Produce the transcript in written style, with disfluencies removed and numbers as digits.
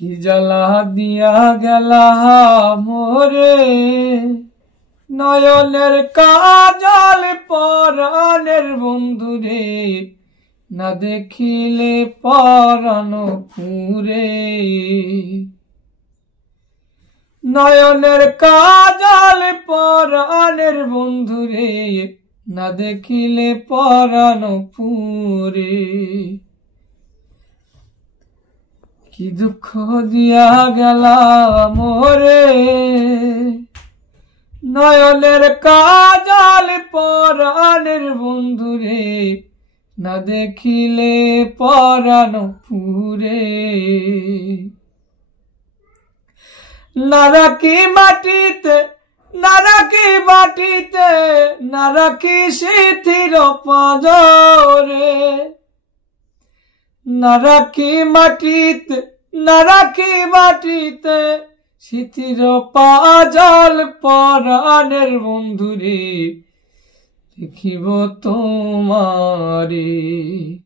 কি জ্বালা দিয়া গেলা মোরে, নয়নের কাজল পরাণের বন্ধুরে, না দেখিলে পরাণ পুরে। নয়নের কাজল পরাণের বন্ধুরে, না দেখিলে পরাণ পুরে। কি দুঃখ দিয়া গেলা মোরে, নয়নের কাজল পরাণের বন্ধুরে, না দেখিলে পরাণ পুরে। না রাখি মাটিতে, না রাখি মাটিতে, না রাখি সিথির পাঁজরে। না রাখি মাটিতে, না রাখি মাটিতে, সিথির পাঁজল পরাণের বন্ধুরে, দেখিব তোমারে।